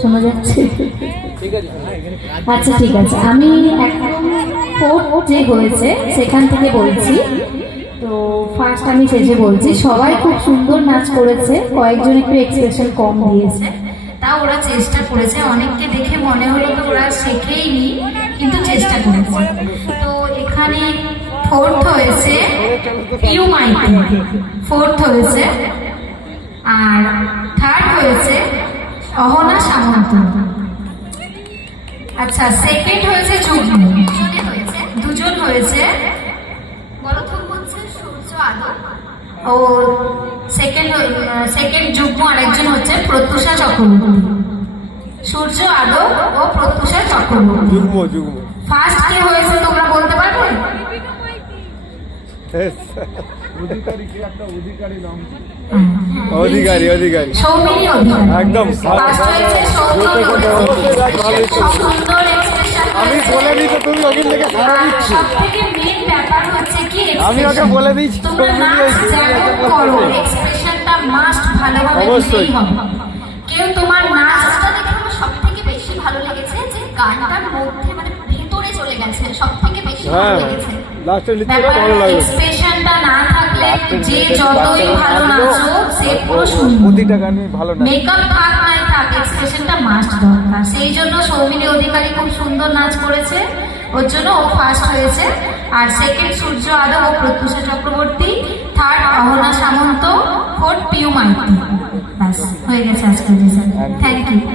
শোনা যাচ্ছে? আচ্ছা ঠিক আছে, আমি একদম ফোর্থ যে হয়েছে সেখান থেকে বলছি। তো ফার্স্ট আমি শেষে বলছি, সবাই খুব সুন্দর নাচ করেছে, কয়েকজন একটু এক্সপ্রেশন কম দিয়েছে, তাও ওরা চেষ্টা করেছে। অনেককে দেখে মনে হলো তো ওরা শেখেইনি, কিন্তু চেষ্টা করেছে। তো এখানে ফোর্থ হয়েছে পিউ মাইতি, ফোর্থ হয়েছে। আর থার্ড হয়েছে অহনা সামন্ত। আচ্ছা, সেকেন্ড হয়েছে যুগ্ম, দুজন হয়েছে। প্রথম হচ্ছে সূর্য আদর ও সেকেন্ড যুগ্ম আরেকজন হচ্ছে প্রত্যুষা চক্রবর্তী। সূর্য আদর ও প্রত্যুষা চক্রবর্তী। ফার্স্ট কে হয়েছে তোমরা বলতে পারবে? অধিকারী সৌমিনী অধিকারী একদম। আমি বলে দিই তো, তুমি ওখান থেকে সারা দিচ্ছি। সবথেকে মেইন ব্যাপার হচ্ছে কি, আমি ওকে বলে দিচ্ছি তোমরা নাচ যেমন করো, এক্সপ্রেশনটা মাস্ট ভালোভাবে দিতেই হবে। কেউ তোমার নাচটা দেখে আমার সবথেকে বেশি ভালো লেগেছে যে গানটার মধ্যে মানে ভেতরে চলে গেছে, সবথেকে বেশি ভালো লেগেছে। লাস্টের লিখতে ভালো লাগে। এক্সপ্রেশনটা না থাকলে যে যতই ভালো নাচো সে পুরো শূন্য। প্রতিটা গানে ভালো না, মেকআপ থাক নাই থাক, এক্সপ্রেশনটা মাস্ট দরকার। সেই জন্য সৌমিনী অধিকারী খুব সুন্দর নাচ করেছে, ওর জন্য ও ফার্স্ট হয়েছে। আর সেকেন্ড সূর্য আদর ও প্রত্যুষা চক্রবর্তী, থার্ড অহনা সামন্ত, ফোর্থ পিউ মাইতি। ব্যাস হয়ে গেছে আজকের রেজাল্ট। Thank you.